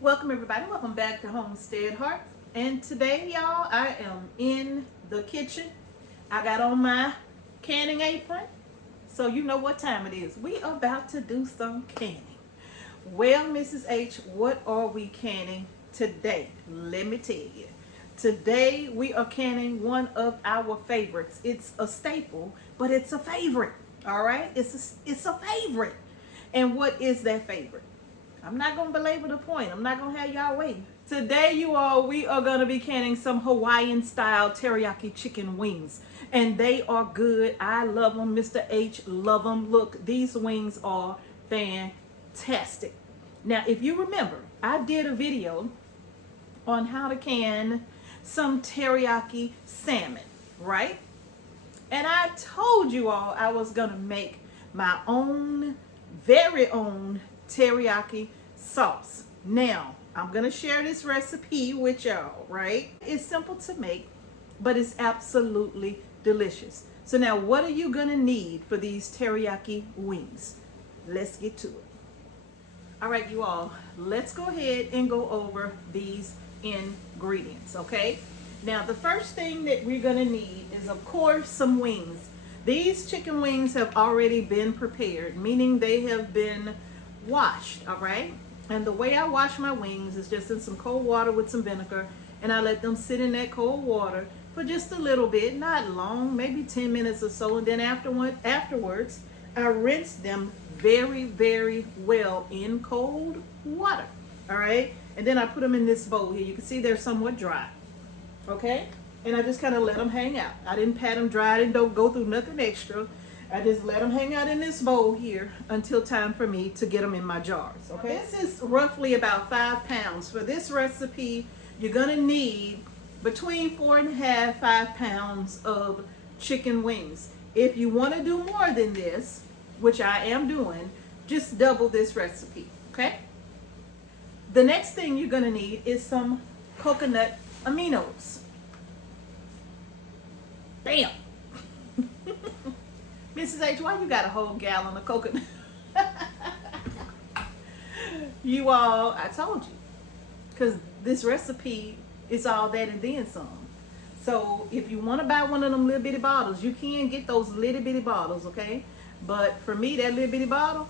Welcome everybody, welcome back to Homestead Heart. And today y'all, I am in the kitchen. I got on my canning apron, so you know what time it is. We are about to do some canning. Well, Mrs. H, what are we canning today? Let me tell you. Today we are canning one of our favorites. It's a staple, but it's a favorite. All right, it's a favorite. And what is that favorite? I'm not going to belabor the point. I'm not going to have y'all waiting. Today, you all, we are going to be canning some Hawaiian style teriyaki chicken wings. And they are good. I love them. Mr. H, love them. Look, these wings are fantastic. Now, if you remember, I did a video on how to can some teriyaki salmon, right? And I told you all I was going to make my own, very own teriyaki sauce. Now, I'm going to share this recipe with y'all, right? It's simple to make, but it's absolutely delicious. So now, what are you going to need for these teriyaki wings? Let's get to it. All right, you all, let's go ahead and go over these ingredients, okay? Now, the first thing that we're going to need is, of course, some wings. These chicken wings have already been prepared, meaning they have been washed, all right? And the way I wash my wings is just in some cold water with some vinegar, and I let them sit in that cold water for just a little bit, not long, maybe 10 minutes or so, and then afterwards, I rinse them very, very well in cold water, all right? And then I put them in this bowl here. You can see they're somewhat dry, okay? And I just kind of let them hang out. I didn't pat them dry, I didn't go through nothing extra. I just let them hang out in this bowl here until time for me to get them in my jars, okay? This is roughly about 5 pounds. For this recipe, you're gonna need between 4.5, 5 pounds of chicken wings. If you wanna do more than this, which I am doing, just double this recipe, okay? The next thing you're gonna need is some coconut aminos. Bam! Mrs. H, why you got a whole gallon of coconut? You all, I told you, because this recipe is all that and then some. So if you want to buy one of them little bitty bottles, you can get those little bitty bottles, okay? But for me, that little bitty bottle,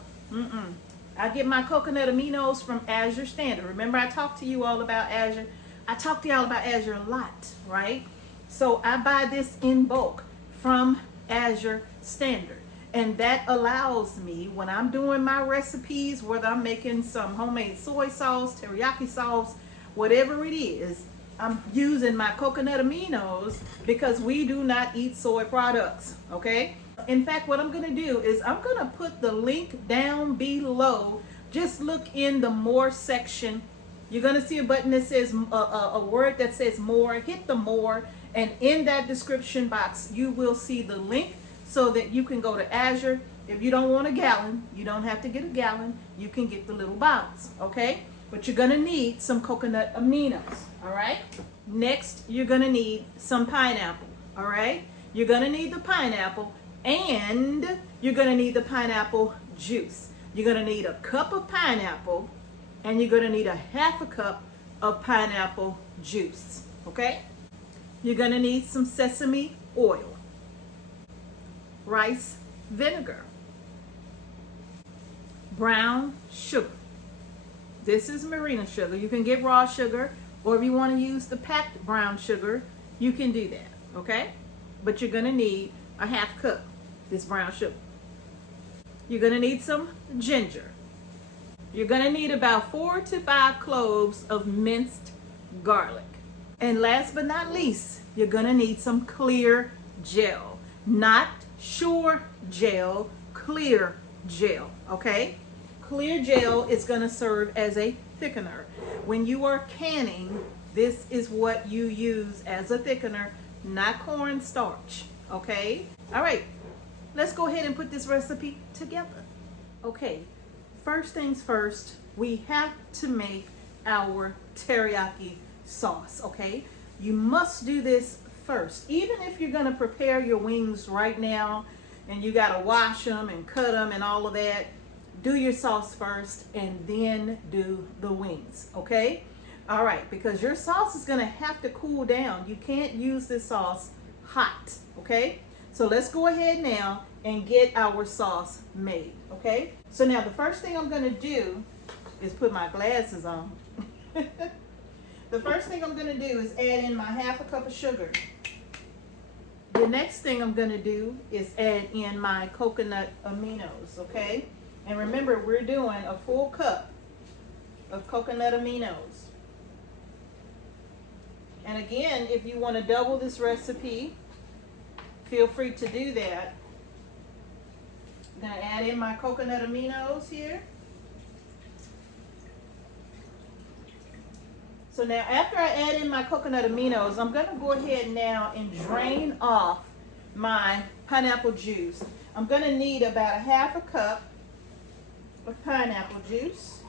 I get my coconut aminos from Azure Standard. Remember, I talked to you all about Azure. I talked to y'all about Azure a lot, right? So I buy this in bulk from Azure Standard, and that allows me, when I'm doing my recipes, whether I'm making some homemade soy sauce, teriyaki sauce, whatever it is, I'm using my coconut aminos because we do not eat soy products, okay? In fact, what I'm gonna do is I'm gonna put the link down below. Just look in the more section. You're gonna see a button that says a word that says more. Hit the more, and in that description box you will see the link so that you can go to Azure. If you don't want a gallon, you don't have to get a gallon. You can get the little bottles, okay? But you're gonna need some coconut aminos, all right? Next, you're gonna need some pineapple, all right? You're gonna need the pineapple, and you're gonna need the pineapple juice. You're gonna need a cup of pineapple, and you're gonna need a half a cup of pineapple juice, okay? You're gonna need some sesame oil, rice vinegar, brown sugar. This is Marina sugar. You can get raw sugar, or if you want to use the packed brown sugar, you can do that, okay? But you're gonna need a half cup, this brown sugar. You're gonna need some ginger. You're gonna need about 4 to 5 cloves of minced garlic. And last but not least, you're gonna need some clear gel. Not Sure gel, clear gel, okay? Clear gel is gonna serve as a thickener. When you are canning, this is what you use as a thickener, not cornstarch, okay? All right, let's go ahead and put this recipe together. Okay, first things first, we have to make our teriyaki sauce, okay? You must do this first. Even if you're gonna prepare your wings right now and you gotta wash them and cut them and all of that, do your sauce first and then do the wings, okay? All right, because your sauce is gonna have to cool down. You can't use this sauce hot, okay? So let's go ahead now and get our sauce made, okay? So now the first thing I'm gonna do is put my glasses on. The first thing I'm gonna do is add in my 1/2 cup of sugar. The next thing I'm gonna do is add in my coconut aminos, okay? And remember, we're doing a full cup of coconut aminos. And again, if you want to double this recipe, feel free to do that. I'm going to add in my coconut aminos here. So now after I add in my coconut aminos, I'm going to go ahead now and drain off my pineapple juice. I'm going to need about 1/2 cup of pineapple juice.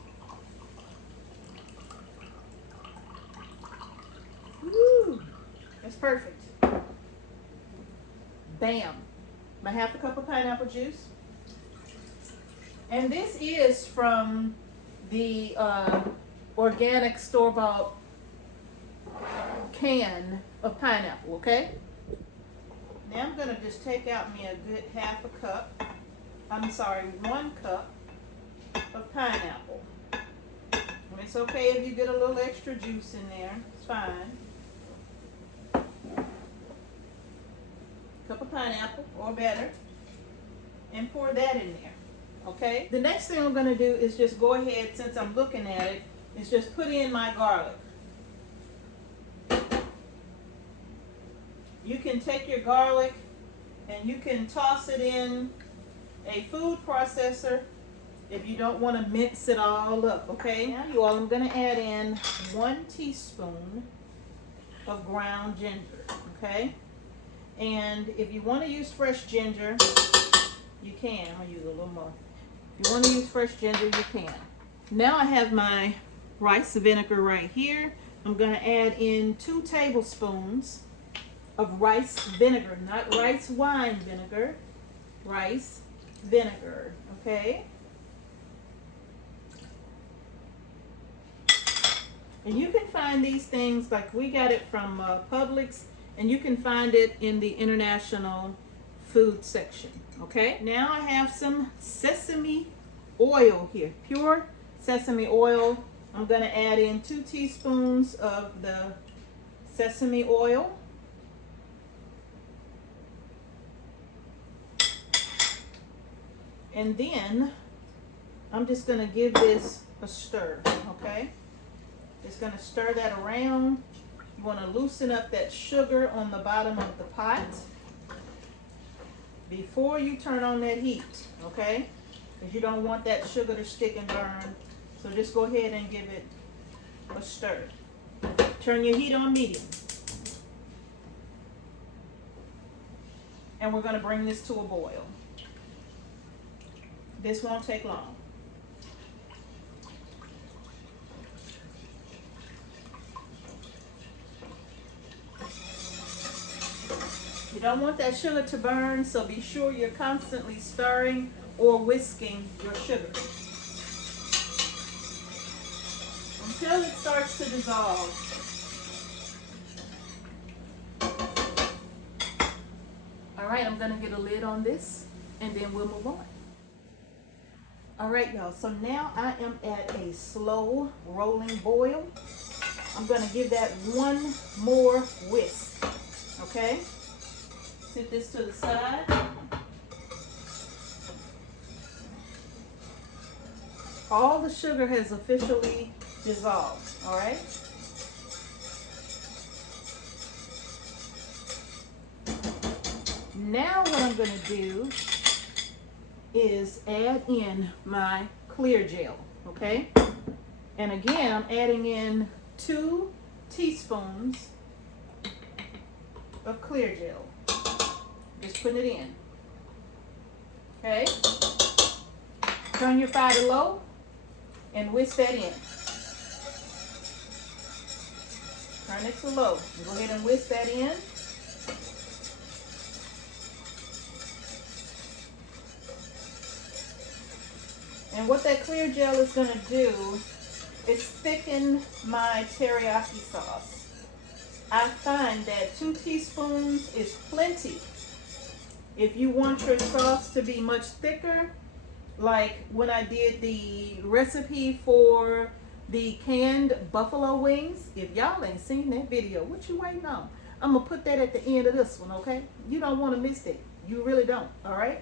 Woo, that's perfect. Bam, my 1/2 cup of pineapple juice. And this is from the organic store-bought can of pineapple, okay? Now I'm gonna just take out me a good 1/2 cup, 1 cup of pineapple. And it's okay if you get a little extra juice in there, it's fine. Cup of pineapple or better, and pour that in there, okay? The next thing I'm gonna do is just go ahead, since I'm looking at it, is just put in my garlic. You can take your garlic and you can toss it in a food processor if you don't want to mince it all up, okay? Now you all, I'm going to add in 1 teaspoon of ground ginger, okay? And if you want to use fresh ginger, you can. I'll use a little more. If you want to use fresh ginger, you can. Now I have my rice vinegar right here. I'm going to add in 2 tablespoons of rice vinegar, not rice wine vinegar, rice vinegar, okay? And you can find these things, like we got it from Publix, and you can find it in the international food section, okay? Now I have some sesame oil here, pure sesame oil. I'm gonna add in 2 teaspoons of the sesame oil. And then I'm just gonna give this a stir, okay? Just gonna stir that around. You wanna loosen up that sugar on the bottom of the pot before you turn on that heat, okay? Because you don't want that sugar to stick and burn. So just go ahead and give it a stir. Turn your heat on medium. And we're gonna bring this to a boil. This won't take long. You don't want that sugar to burn, so be sure you're constantly stirring or whisking your sugar until it starts to dissolve. All right, I'm gonna get a lid on this and then we'll move on. All right, y'all, so now I am at a slow rolling boil. I'm gonna give that 1 more whisk, okay? Set this to the side. All the sugar has officially dissolved, all right? Now what I'm gonna do is add in my clear gel, okay? And again, I'm adding in 2 teaspoons of clear gel. Just putting it in, okay? Turn your fire to low and whisk that in. Turn it to low. Go ahead and whisk that in. And what that clear gel is going to do is thicken my teriyaki sauce. I find that 2 teaspoons is plenty. If you want your sauce to be much thicker, like when I did the recipe for the canned buffalo wings, if y'all ain't seen that video, what you waiting on? I'm gonna put that at the end of this one, okay? You don't want to miss it. You really don't. All right.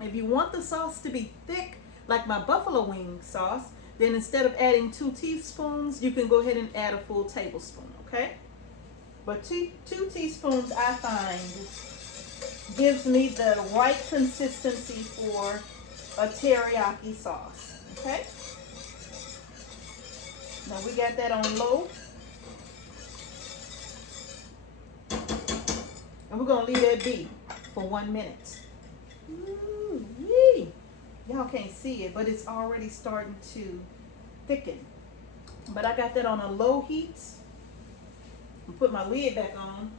If you want the sauce to be thick, like my buffalo wing sauce, then instead of adding 2 teaspoons, you can go ahead and add a full tablespoon, okay? But 2 teaspoons, I find, gives me the right consistency for a teriyaki sauce, okay? Now we got that on low. And we're gonna leave that be for 1 minute. Ooh-wee. Y'all can't see it, but it's already starting to thicken. But I got that on a low heat. I'll put my lid back on,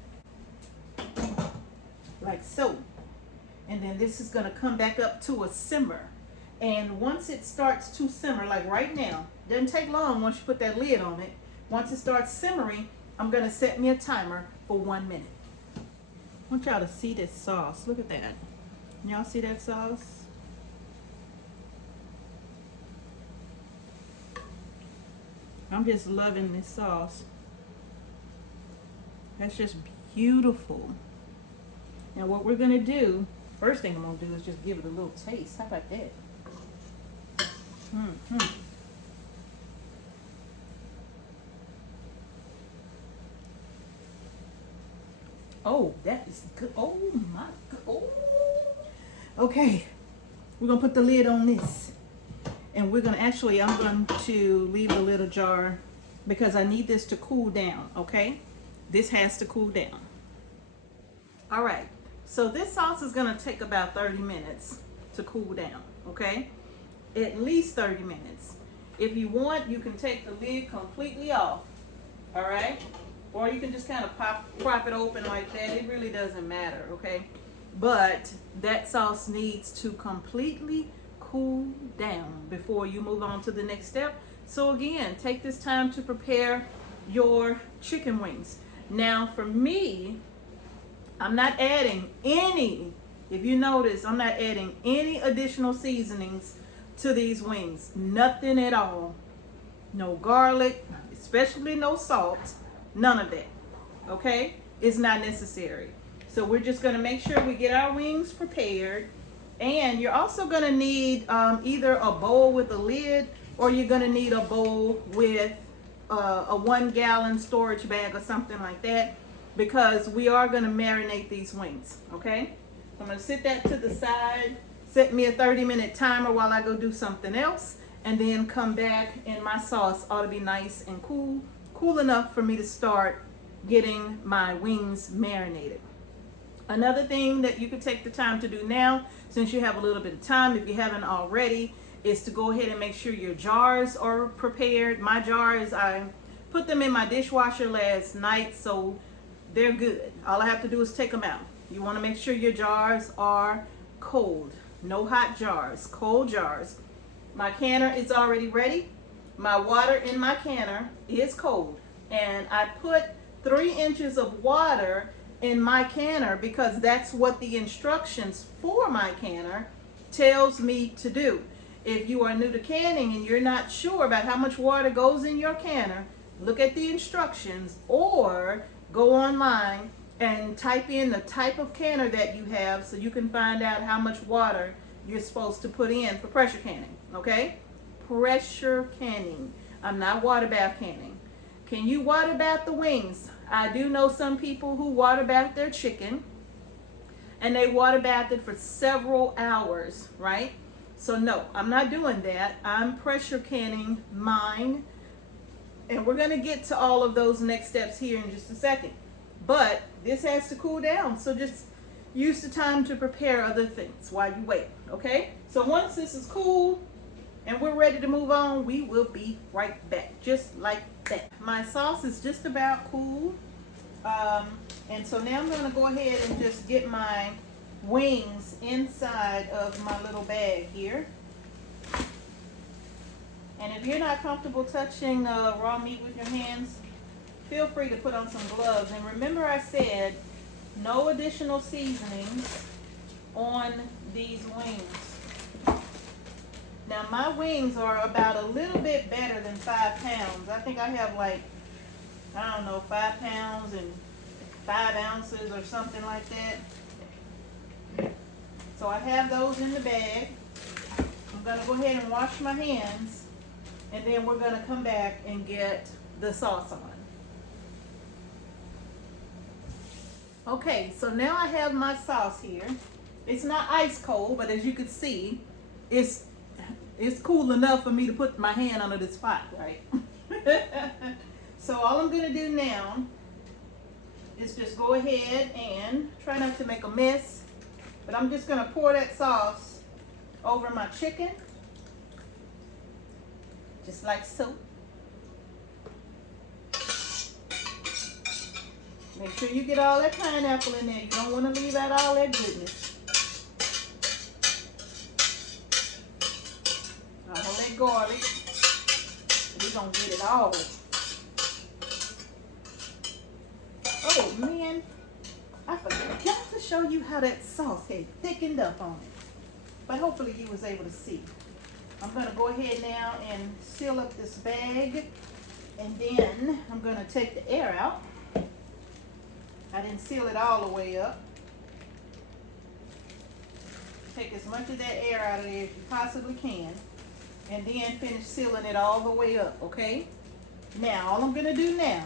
like so. And then this is gonna come back up to a simmer. And once it starts to simmer, like right now, doesn't take long once you put that lid on it. Once it starts simmering, I'm gonna set me a timer for 1 minute. I want y'all to see this sauce. Look at that. Y'all see that sauce? I'm just loving this sauce. That's just beautiful. Now what we're gonna do, first thing I'm gonna do is just give it a little taste. How about that? Oh, that is good. Oh my God. Oh. Okay, we're gonna put the lid on this. And we're gonna actually, I'm going to leave the lid ajar because I need this to cool down, okay? This has to cool down. All right, so this sauce is gonna take about 30 minutes to cool down, okay? At least 30 minutes. If you want, you can take the lid completely off, all right? Or you can just kind of prop it open like that. It really doesn't matter, okay? But that sauce needs to completely cool down before you move on to the next step. So again, take this time to prepare your chicken wings. Now for me, I'm not adding any, if you notice, I'm not adding any additional seasonings to these wings. Nothing at all. No garlic, especially no salt, none of that, okay? It's not necessary. So we're just gonna make sure we get our wings prepared. And you're also gonna need either a bowl with a lid, or you're gonna need a bowl with a 1 gallon storage bag or something like that, because we are gonna marinate these wings, okay? I'm gonna sit that to the side, set me a 30-minute timer while I go do something else, and then come back, and my sauce ought to be nice and cool enough for me to start getting my wings marinated. Another thing that you could take the time to do now, since you have a little bit of time, if you haven't already, is to go ahead and make sure your jars are prepared. My jars, I put them in my dishwasher last night, so they're good. All I have to do is take them out. You want to make sure your jars are cold. No hot jars, cold jars. My canner is already ready. My water in my canner is cold. And I put 3 inches of water in my canner because that's what the instructions for my canner tells me to do. If you are new to canning and you're not sure about how much water goes in your canner, look at the instructions or go online and type in the type of canner that you have so you can find out how much water you're supposed to put in for pressure canning, okay? Pressure canning. I'm not water bath canning. Can you water bath the wings? I do know some people who water bath their chicken and they water bath it for several hours, right? So no, I'm not doing that. I'm pressure canning mine, and we're gonna get to all of those next steps here in just a second. But this has to cool down, so just use the time to prepare other things while you wait, okay? So once this is cool and we're ready to move on, we will be right back, just like that. My sauce is just about cool. And so now I'm going to go ahead and just get my wings inside of my little bag here. And if you're not comfortable touching raw meat with your hands, feel free to put on some gloves. And remember I said no additional seasonings on these wings. Now my wings are about a little bit better than 5 pounds. I think I have like, I don't know, 5 pounds and 5 ounces or something like that. So I have those in the bag. I'm gonna go ahead and wash my hands, and then we're gonna come back and get the sauce on. Okay, so now I have my sauce here. It's not ice cold, but as you can see, it's cool enough for me to put my hand under this pot, right? So all I'm gonna do now is just go ahead and try not to make a mess, but I'm just gonna pour that sauce over my chicken, just like so. Make sure you get all that pineapple in there. You don't want to leave out all that goodness. All that garlic. We're going to get it all. Oh, man. I forgot to show you how that sauce had thickened up on it. But hopefully you was able to see. I'm going to go ahead now and seal up this bag. And then I'm going to take the air out. I didn't seal it all the way up. Take as much of that air out of there as you possibly can. And then finish sealing it all the way up, okay? Now, all I'm gonna do now,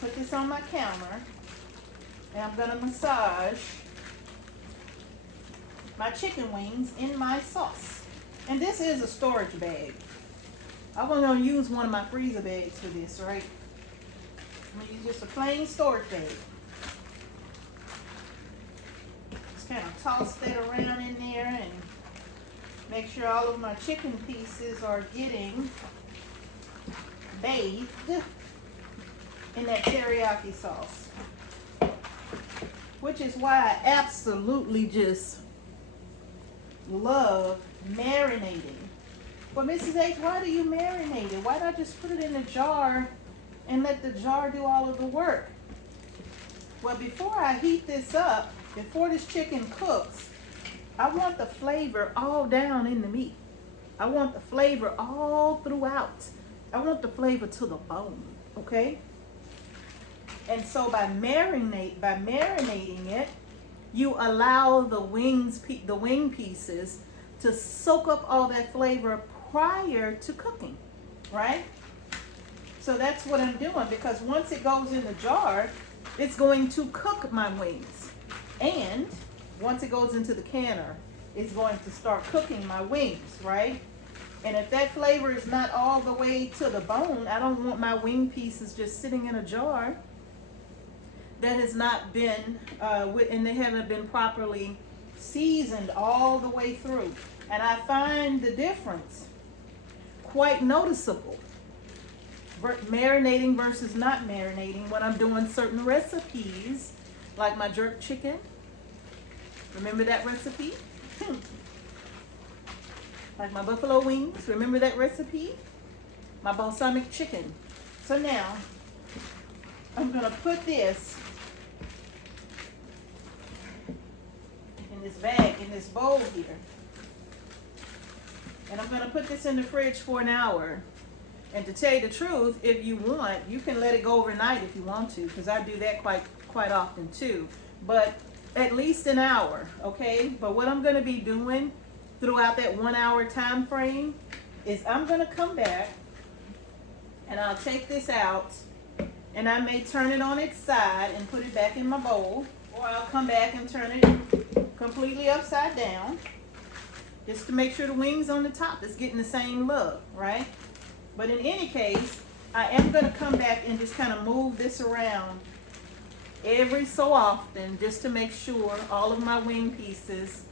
put this on my counter, and I'm gonna massage my chicken wings in my sauce. And this is a storage bag. I'm gonna use one of my freezer bags for this, right? I'm gonna use just a plain storage bag. Just kind of toss that around in there and make sure all of my chicken pieces are getting bathed in that teriyaki sauce. Which is why I absolutely just love marinating. But Mrs. H, why do you marinate it? Why not just put it in a jar and let the jar do all of the work? Well, before I heat this up, before this chicken cooks, I want the flavor all down in the meat. I want the flavor all throughout. I want the flavor to the bone, okay? And so by marinating it, you allow the wing pieces to soak up all that flavor prior to cooking, right? So that's what I'm doing, because once it goes in the jar, it's going to cook my wings. And once it goes into the canner, it's going to start cooking my wings, right? And if that flavor is not all the way to the bone, I don't want my wing pieces just sitting in a jar that has not been, and they haven't been properly seasoned all the way through. And I find the difference quite noticeable. Marinating versus not marinating when I'm doing certain recipes, like my jerk chicken. Remember that recipe? Like my buffalo wings. Remember that recipe? My balsamic chicken. So now, I'm going to put this in this bag, in this bowl here. And I'm going to put this in the fridge for an hour. And to tell you the truth, if you want, you can let it go overnight if you want to, because I do that quite often too. But at least an hour, okay? But what I'm going to be doing throughout that 1 hour time frame is I'm going to come back and I'll take this out, and I may turn it on its side and put it back in my bowl, or I'll come back and turn it completely upside down just to make sure the wings on the top is getting the same love, right? But in any case, I am going to come back and just kind of move this around every so often just to make sure all of my wing pieces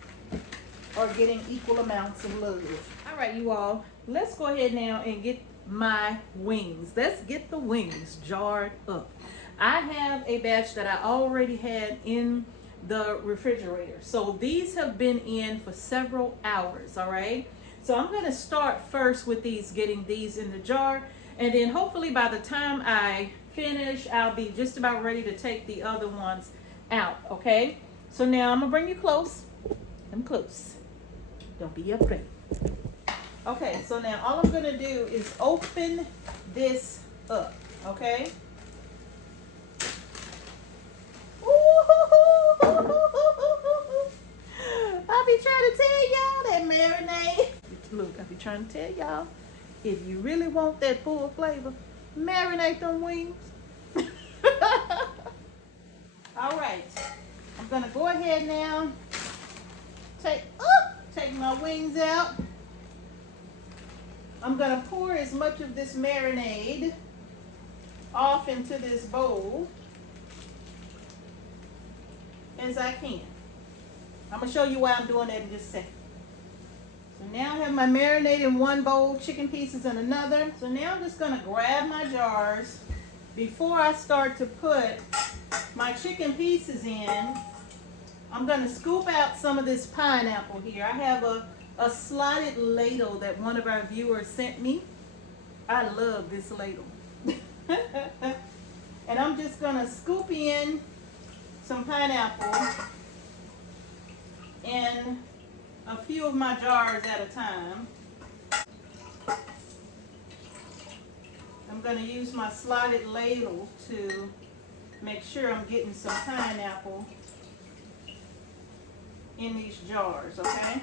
are getting equal amounts of love. All right, you all, let's go ahead now and get my wings. Let's get the wings jarred up. I have a batch that I already had in the refrigerator. So these have been in for several hours, all right? So I'm going to start first with getting these in the jar, and then hopefully by the time I finish, I'll be just about ready to take the other ones out, okay? So now I'm going to bring you close. I'm close. Don't be afraid. Okay, so now all I'm going to do is open this up, okay? I be trying to tell y'all that marinade. Look, I be trying to tell y'all, if you really want that full flavor, marinate them wings. All right, I'm gonna go ahead now. Take my wings out. I'm gonna pour as much of this marinade off into this bowl as I can. I'm gonna show you why I'm doing that in just a second. So now I have my marinade in one bowl, chicken pieces in another. So now I'm just gonna grab my jars. Before I start to put my chicken pieces in, I'm gonna scoop out some of this pineapple here. I have a slotted ladle that one of our viewers sent me. I love this ladle. And I'm just gonna scoop in some pineapple in a few of my jars at a time. I'm going to use my slotted ladle to make sure I'm getting some pineapple in these jars, okay?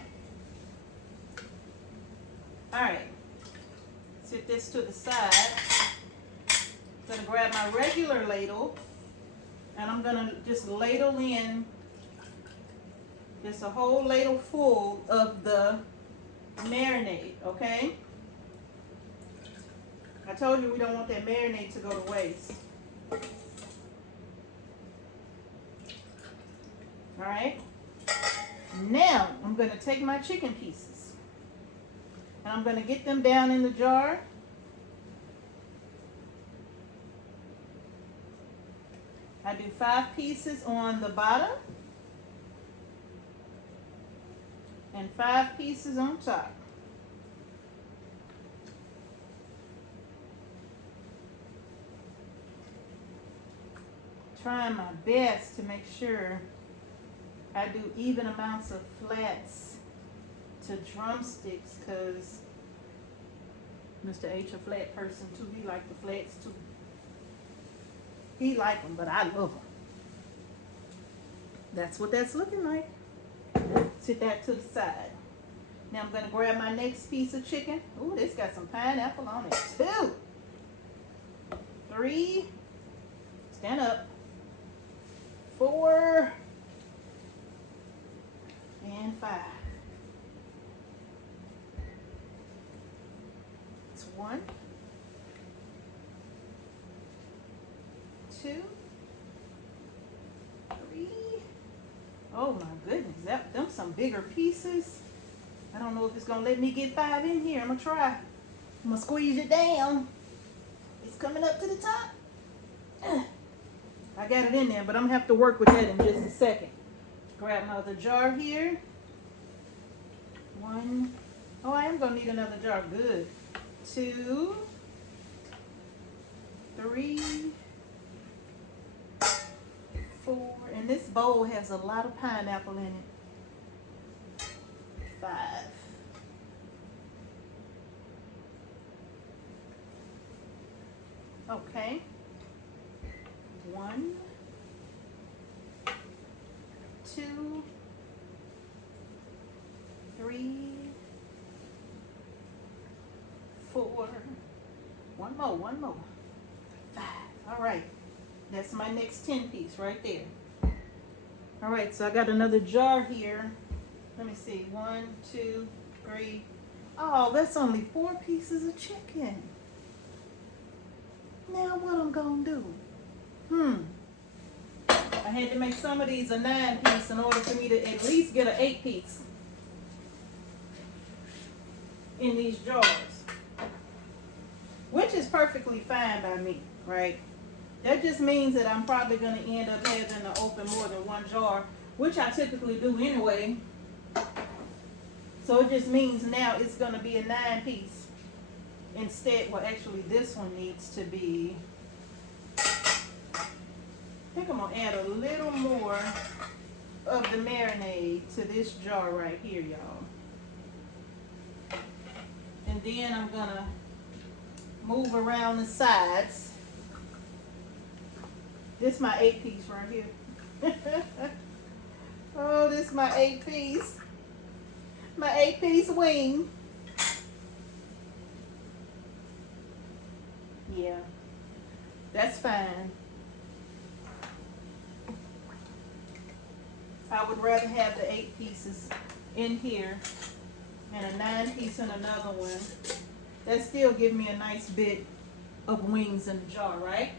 Alright, set this to the side. I'm going to grab my regular ladle and I'm going to just ladle in just a whole ladle full of the marinade, okay? I told you we don't want that marinade to go to waste. Alright? Now, I'm going to take my chicken pieces and I'm going to get them down in the jar. I do 5 pieces on the bottom and 5 pieces on top. Trying my best to make sure I do even amounts of flats to drumsticks, because Mr. H a flat person too. He like the flats too. He like them, but I love them. That's what that's looking like. Set that to the side. Now I'm going to grab my next piece of chicken. Ooh, this got some pineapple on it too. 3, stand up, 4, and 5. It's 1, 2, 3. Oh my goodness, them some bigger pieces. I don't know if it's gonna let me get 5 in here. I'm gonna try. I'm gonna squeeze it down. It's coming up to the top. I got it in there, but I'm gonna have to work with that in just a second. Grab my other jar here. 1. Oh, I am gonna need another jar. Good. 2, 3, 4, and this bowl has a lot of pineapple in it. 5. Okay. 1, 2, 3, 4. One more. 5. All right. That's my next 10 piece right there. All right, so I got another jar here. Let me see. 1, 2, 3. Oh, that's only 4 pieces of chicken. Now what I'm gonna do? I had to make some of these a 9 piece in order for me to at least get an 8 piece in these jars, which is perfectly fine by me, right? That just means that I'm probably going to end up having to open more than one jar, which I typically do anyway. So it just means now it's going to be a 9-piece. Instead, well, actually this one needs to be, I think I'm going to add a little more of the marinade to this jar right here, y'all. And then I'm going to move around the sides. This is my 8-piece right here. Oh, this is my 8-piece. My 8-piece wing. Yeah, that's fine. I would rather have the 8 pieces in here and a 9-piece in another one. That still give me a nice bit of wings in the jar, right?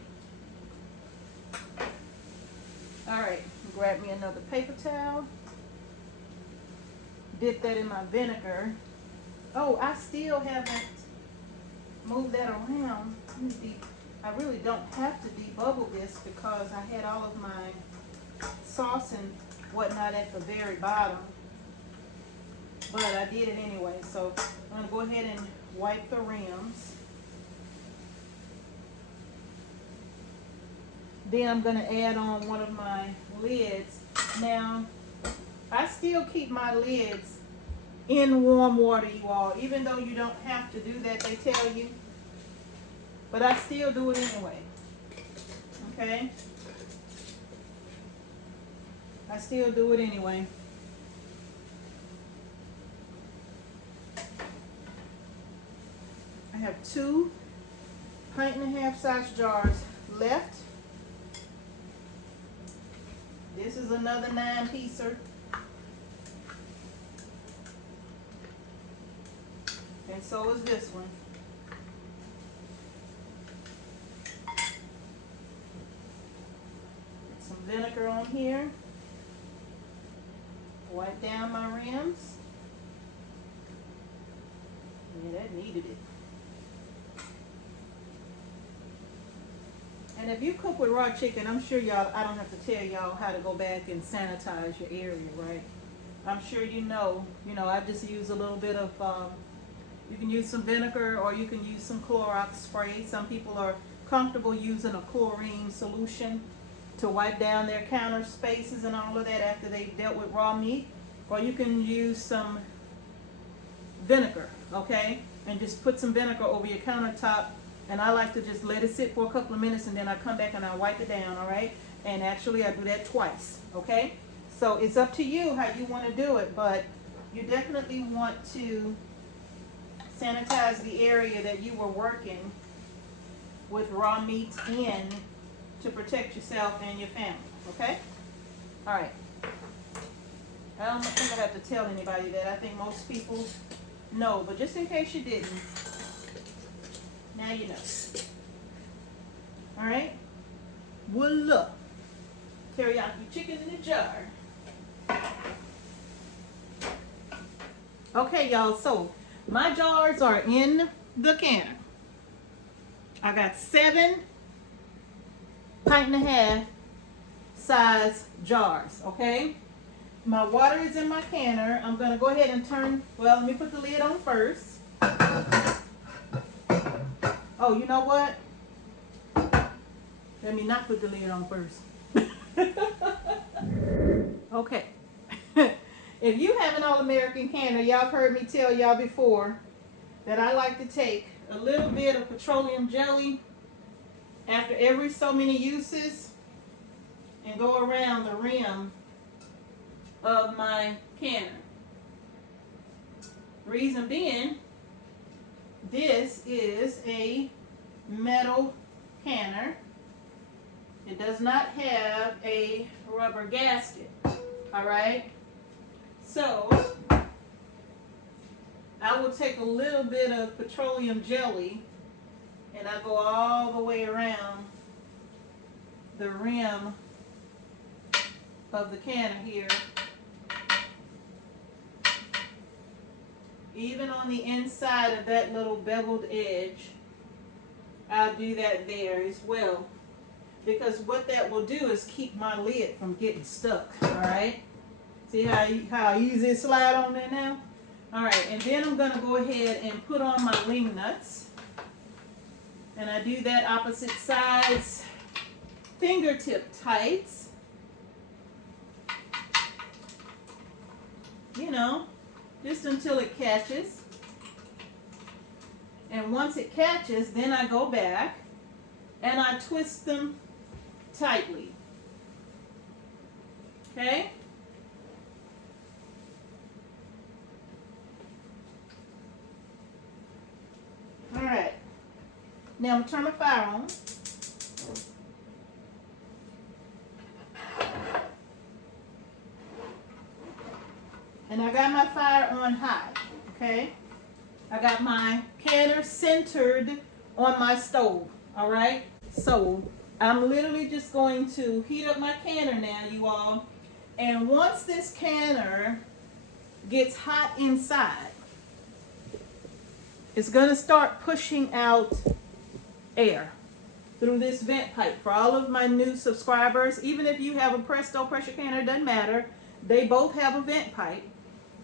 All right, grab me another paper towel. Dip that in my vinegar. Oh, I still haven't moved that around. I really don't have to debubble this because I had all of my sauce and whatnot at the very bottom. But I did it anyway, so I'm going to go ahead and wipe the rims. Then I'm going to add on one of my lids. Now, I still keep my lids in warm water, you all, even though you don't have to do that, they tell you. But I still do it anyway. Okay? I still do it anyway. I have 2 pint-and-a-half size jars left. This is another 9-piecer. And so is this one. Put some vinegar on here. Wipe down my rims. Yeah, that needed it. And if you cook with raw chicken, I'm sure y'all, I don't have to tell y'all how to go back and sanitize your area, right? I'm sure you know, I just use a little bit of, you can use some vinegar or you can use some Clorox spray. Some people are comfortable using a chlorine solution to wipe down their counter spaces and all of that after they've dealt with raw meat. Or you can use some vinegar, okay? And just put some vinegar over your countertop. And I like to just let it sit for a couple of minutes and then I come back and I wipe it down, all right? And actually I do that twice, okay? So it's up to you how you want to do it, but you definitely want to sanitize the area that you were working with raw meats in to protect yourself and your family, okay? All right. I don't think I have to tell anybody that. I think most people know, but just in case you didn't, now you know. All right. Voila. Teriyaki chicken in a jar. Okay, y'all. So my jars are in the canner. I got 7 pint-and-a-half size jars. Okay. My water is in my canner. I'm gonna go ahead and turn. Well, let me put the lid on first. Oh, you know what? Let me not put the lid on first. Okay. If you have an All-American canner, y'all have heard me tell y'all before that I like to take a little bit of petroleum jelly after every so many uses and go around the rim of my canner. Reason being, this is a metal canner. It does not have a rubber gasket. All right. So I will take a little bit of petroleum jelly and I go all the way around the rim of the canner here. Even on the inside of that little beveled edge, I'll do that there as well. Because what that will do is keep my lid from getting stuck, all right? See how easy it slide on there now? All right, and then I'm gonna go ahead and put on my wing nuts. And I do that opposite sides, fingertip tights. You know, just until it catches. And once it catches, then I go back and I twist them tightly. Okay? All right. Now I'm gonna turn my fire on. And I got my fire on high, okay? I got my canner centered on my stove, all right? So I'm literally just going to heat up my canner now, you all. And once this canner gets hot inside, it's gonna start pushing out air through this vent pipe. For all of my new subscribers, even if you have a Presto pressure canner, it doesn't matter. They both have a vent pipe.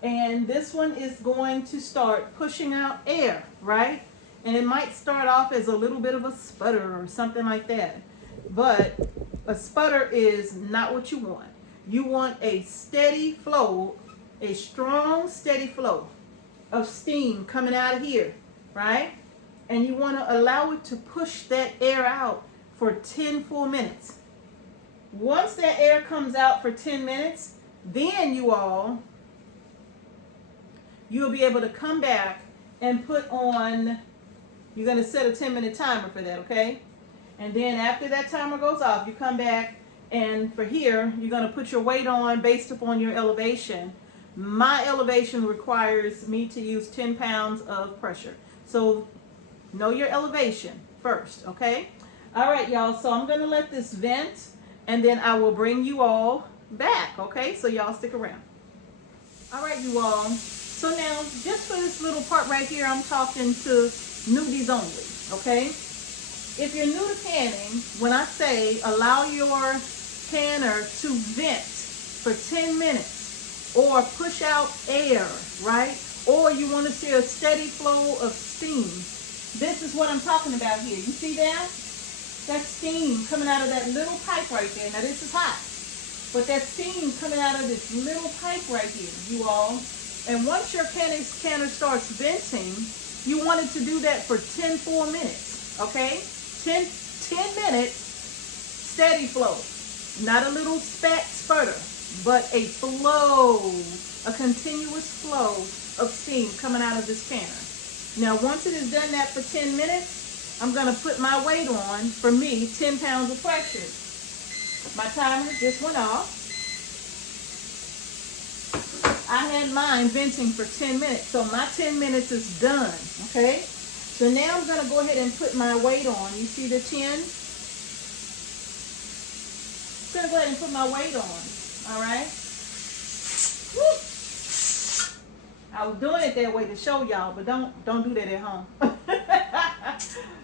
And this one is going to start pushing out air, right? And it might start off as a little bit of a sputter or something like that. But a sputter is not what you want. You want a steady flow, a strong, steady flow of steam coming out of here, right? And you want to allow it to push that air out for 10 full minutes. Once that air comes out for 10 minutes, then you'll be able to come back and put on, you're going to set a 10-minute timer for that, okay? And then after that timer goes off, you come back, and for here, you're going to put your weight on based upon your elevation. My elevation requires me to use 10 pounds of pressure. So know your elevation first, okay? All right, y'all, so I'm going to let this vent, and then I will bring you all back, okay? So y'all stick around. All right, you all. So now, just for this little part right here, I'm talking to newbies only, okay? If you're new to canning, when I say allow your canner to vent for 10 minutes or push out air, right? Or you want to see a steady flow of steam, this is what I'm talking about here. You see that? That steam coming out of that little pipe right there. Now this is hot, but that steam coming out of this little pipe right here, you all. And once your canner starts venting, you want it to do that for 10 full minutes, okay? 10 minutes, steady flow. Not a little sputter, but a flow, a continuous flow of steam coming out of this canner. Now, once it has done that for 10 minutes, I'm gonna put my weight on, for me, 10 pounds of pressure. My timer just went off. I had mine venting for 10 minutes, so my 10 minutes is done, okay? So now I'm going to go ahead and put my weight on. You see the 10? I'm going to go ahead and put my weight on, all right? Woo! I was doing it that way to show y'all, but don't do that at home.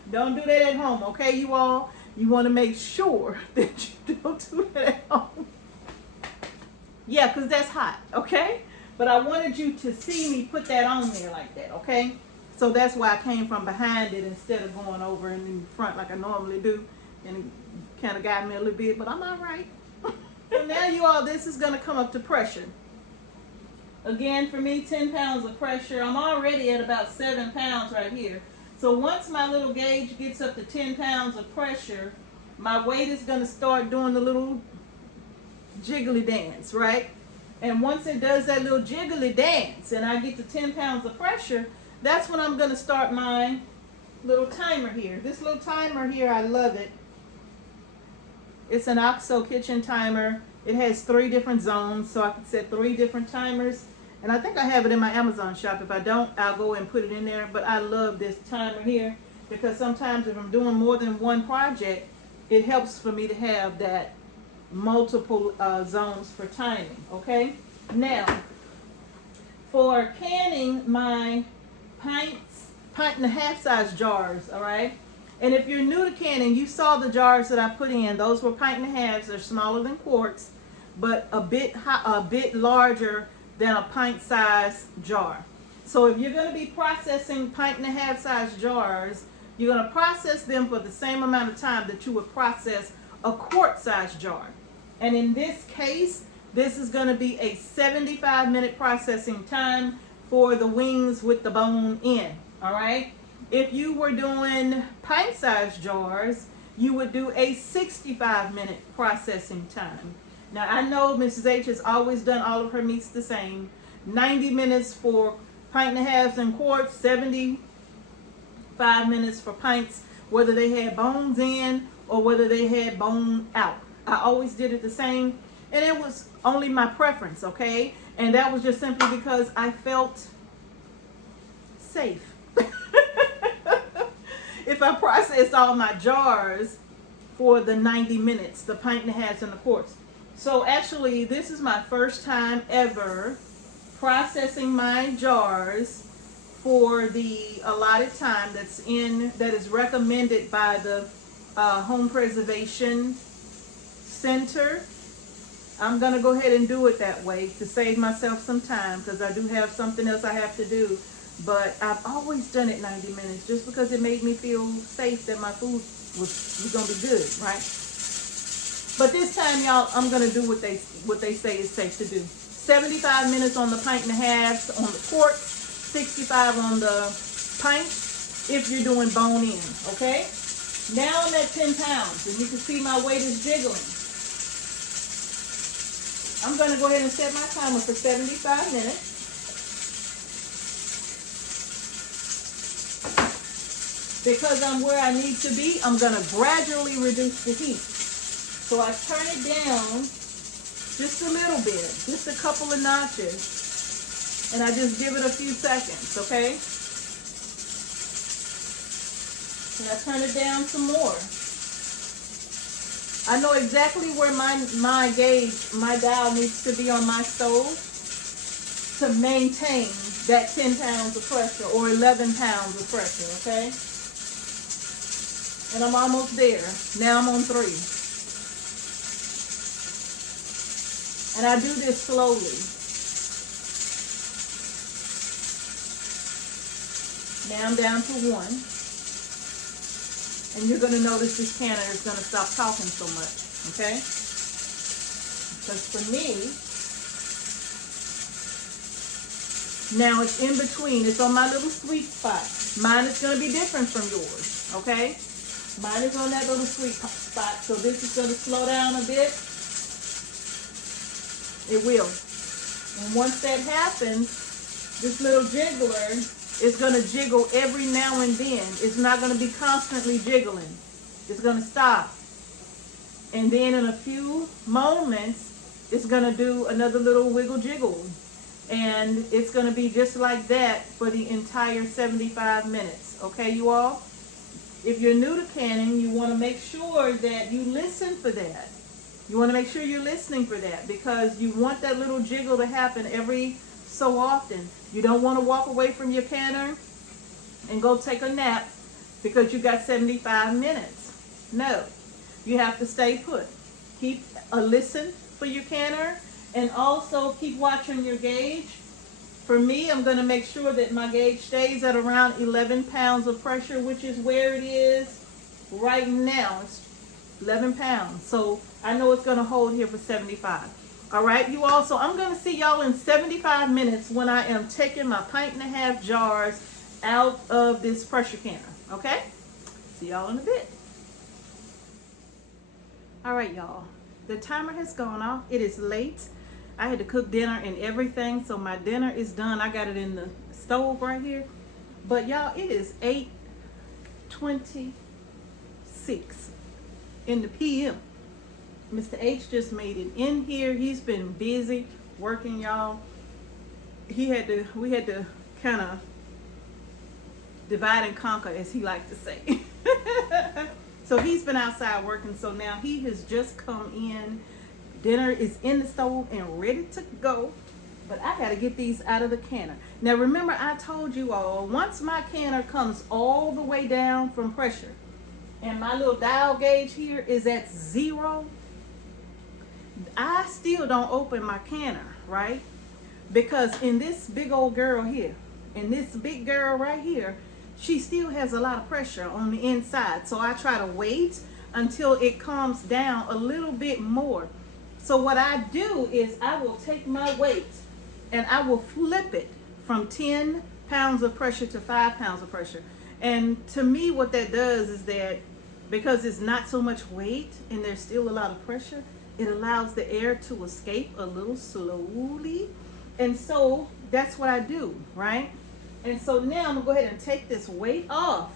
Don't do that at home, okay, you all? You want to make sure that you don't do that at home. Yeah, because that's hot, okay? But I wanted you to see me put that on there like that, okay? So that's why I came from behind it instead of going over in front like I normally do. And it kind of got me a little bit, but I'm all right. So now you all, this is going to come up to pressure. Again, for me, 10 pounds of pressure. I'm already at about 7 pounds right here. So once my little gauge gets up to 10 pounds of pressure, my weight is going to start doing the little jiggly dance, right? And once it does that little jiggly dance and I get to 10 pounds of pressure, that's when I'm going to start my little timer here. This little timer here, I love it. It's an OXO kitchen timer. It has 3 different zones, so I can set 3 different timers. And I think I have it in my Amazon shop. If I don't, I'll go and put it in there. But I love this timer here because sometimes if I'm doing more than one project, it helps for me to have that multiple zones for timing, okay? Now, for canning my pint and a half size jars, all right? And if you're new to canning, you saw the jars that I put in. Those were pint and a halves. They're smaller than quarts, but a bit larger than a pint size jar. So if you're going to be processing 1.5 size jars, you're going to process them for the same amount of time that you would process a quart size jar. And in this case, this is going to be a 75-minute processing time for the wings with the bone in. All right. If you were doing pint size jars, you would do a 65-minute processing time. Now I know Mrs. H has always done all of her meats the same. 90 minutes for 1.5 and quarts, 75 minutes for pints, whether they had bones in or whether they had bone out. I always did it the same, and it was only my preference, okay? And that was just simply because I felt safe. If I processed all my jars for the 90 minutes, the 1.5 and the quarts. So actually, this is my first time ever processing my jars for the allotted time that is recommended by the Home Preservation Center. I'm gonna go ahead and do it that way to save myself some time, because I do have something else I have to do. But I've always done it 90 minutes just because it made me feel safe that my food was gonna be good, right? But this time, y'all, I'm gonna do what they say is safe to do. 75 minutes on the 1.5 on the quart, 65 on the pint if you're doing bone in, okay? Now I'm at 10 pounds, and you can see my weight is jiggling. I'm gonna go ahead and set my timer for 75 minutes. Because I'm where I need to be, I'm gonna gradually reduce the heat. So I turn it down just a little bit, just a couple of notches, and I just give it a few seconds, okay? And I turn it down some more. I know exactly where my gauge, my dial needs to be on my stove to maintain that 10 pounds of pressure or 11 pounds of pressure, okay? And I'm almost there. Now I'm on 3. And I do this slowly. Now I'm down to 1. And you're going to notice this canner is going to stop talking so much, okay? Because for me, now it's in between. It's on my little sweet spot. Mine is going to be different from yours, okay? Mine is on that little sweet spot, so this is going to slow down a bit. It will. And once that happens, this little jiggler is going to jiggle every now and then. It's not going to be constantly jiggling. It's going to stop. And then in a few moments, it's going to do another little wiggle jiggle. And it's going to be just like that for the entire 75 minutes. Okay, you all? If you're new to canning, you want to make sure that you listen for that. You want to make sure you're listening for that, because you want that little jiggle to happen every so often. You don't want to walk away from your canner and go take a nap because you got 75 minutes. No, you have to stay put. Keep a listen for your canner, and also keep watching your gauge. For me, I'm going to make sure that my gauge stays at around 11 pounds of pressure, which is where it is right now. It's 11 pounds. So I know it's going to hold here for 75. All right, you all. So I'm going to see y'all in 75 minutes when I am taking my 1.5 jars out of this pressure canner. Okay? See y'all in a bit. All right, y'all. The timer has gone off. It is late. I had to cook dinner and everything, so my dinner is done. I got it in the stove right here. But y'all, it is 8:26 in the PM. Mr. H just made it in here. He's been busy working, y'all. We had to kind of divide and conquer, as he likes to say. So he's been outside working, so now he has just come in. Dinner is in the stove and ready to go, but I got to get these out of the canner. Now remember, I told you all, once my canner comes all the way down from pressure and my little dial gauge here is at 0, I still don't open my canner, right? Because in this big old girl here, And this big girl right here, she still has a lot of pressure on the inside. So I try to wait until it calms down a little bit more. So what I do is I will take my weight and I will flip it from 10 pounds of pressure to 5 pounds of pressure. And to me, what that does is that because it's not so much weight and there's still a lot of pressure, it allows the air to escape a little slowly. And so that's what I do, right? And so now I'm gonna go ahead and take this weight off.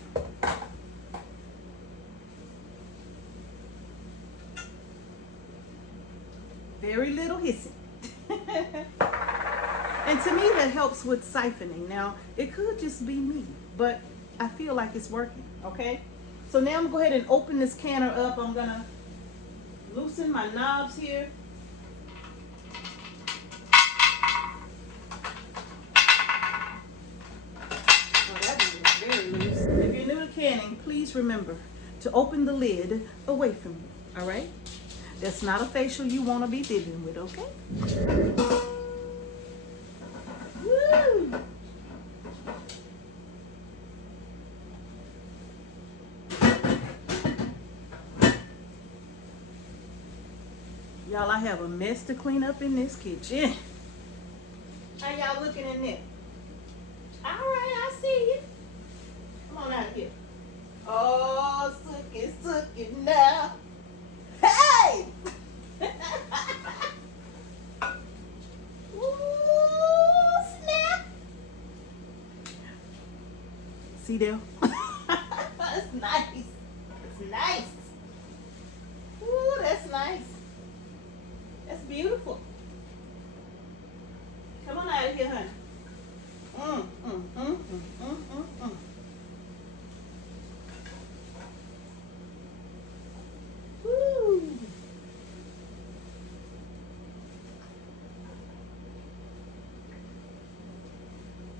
Very little hissing. And to me, that helps with siphoning. Now, it could just be me, but I feel like it's working, okay? So now I'm gonna go ahead and open this canner up. I'm gonna loosen my knobs here. Oh, that one is very loose. If you're new to canning, please remember to open the lid away from you, all right? That's not a facial you wanna be dealing with, okay? Woo! Y'all, I have a mess to clean up in this kitchen. How y'all looking in there? All right, I see you. Come on out of here. Oh, suck it now. Hey! Ooh, snap. See there? That's nice. That's nice. Ooh, that's nice. That's beautiful. Come on out of here, honey. Woo.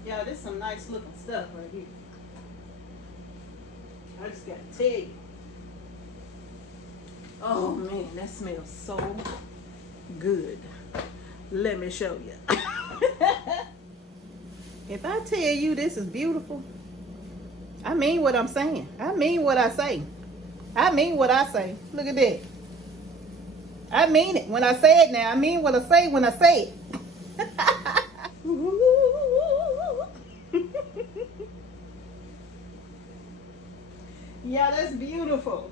Y'all, this is some nice looking stuff right here. I just gotta tell you. Oh man, that smells so good. Let me show you. If I tell you this is beautiful, I mean what I'm saying. I mean what I say. I mean what I say. Look at that. I mean it when I say it now. I mean what I say when I say it. Yeah, that's beautiful.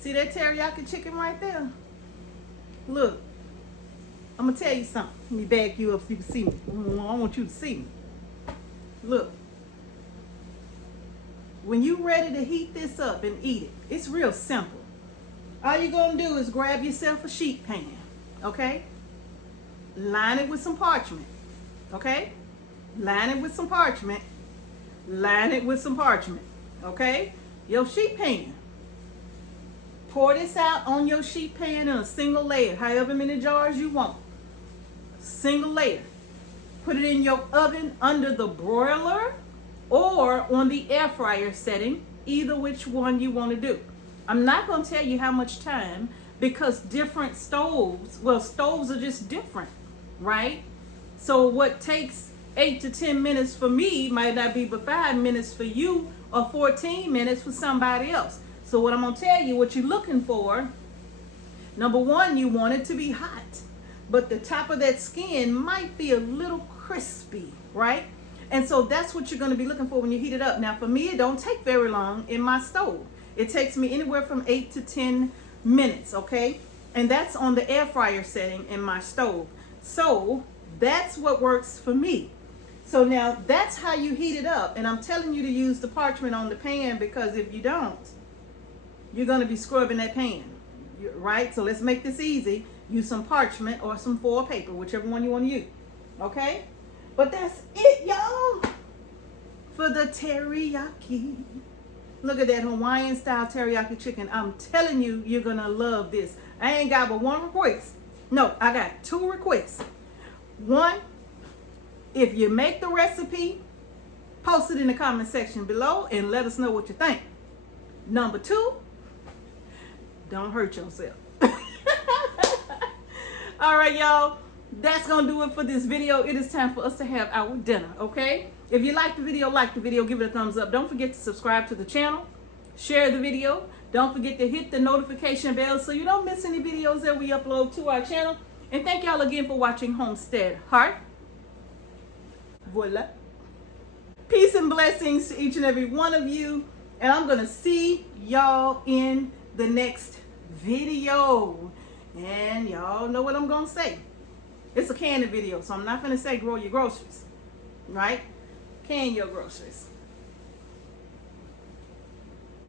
See that teriyaki chicken right there? Look, I'm gonna tell you something. Let me back you up so you can see me. I want you to see me. Look, when you're ready to heat this up and eat it, it's real simple. All you're gonna do is grab yourself a sheet pan, okay? Line it with some parchment, okay? Line it with some parchment. Line it with some parchment, okay? Your sheet pan. Pour this out on your sheet pan in a single layer, however many jars you want. Single layer. Put it in your oven under the broiler or on the air fryer setting, either which one you want to do. I'm not going to tell you how much time because different stoves, well, stoves are just different, right? So what takes 8 to 10 minutes for me might not be but 5 minutes for you or 14 minutes for somebody else. So what I'm going to tell you, what you're looking for, number one, you want it to be hot, but the top of that skin might be a little crispy, right? And so that's what you're going to be looking for when you heat it up. Now for me, it don't take very long in my stove. It takes me anywhere from 8 to 10 minutes, okay? And that's on the air fryer setting in my stove. So that's what works for me. So now that's how you heat it up. And I'm telling you to use the parchment on the pan because if you don't, you're going to be scrubbing that pan, right? So let's make this easy. Use some parchment or some foil paper, whichever one you want to use, okay? But that's it, y'all, for the teriyaki. Look at that Hawaiian style teriyaki chicken. I'm telling you, you're going to love this. I ain't got but one request. No, I got 2 requests. One, if you make the recipe, post it in the comment section below and let us know what you think. Number 2, don't hurt yourself. All right, y'all. that's gonna do it for this video. It is time for us to have our dinner, okay? If you like the video, give it a thumbs up. Don't forget to subscribe to the channel, share the video. Don't forget to hit the notification bell so you don't miss any videos that we upload to our channel. And thank y'all again for watching Homestead Heart. Voila. Peace and blessings to each and every one of you. And I'm gonna see y'all in the next video. And y'all know what I'm gonna say. It's a canning video, so I'm not gonna say grow your groceries, right? Can your groceries.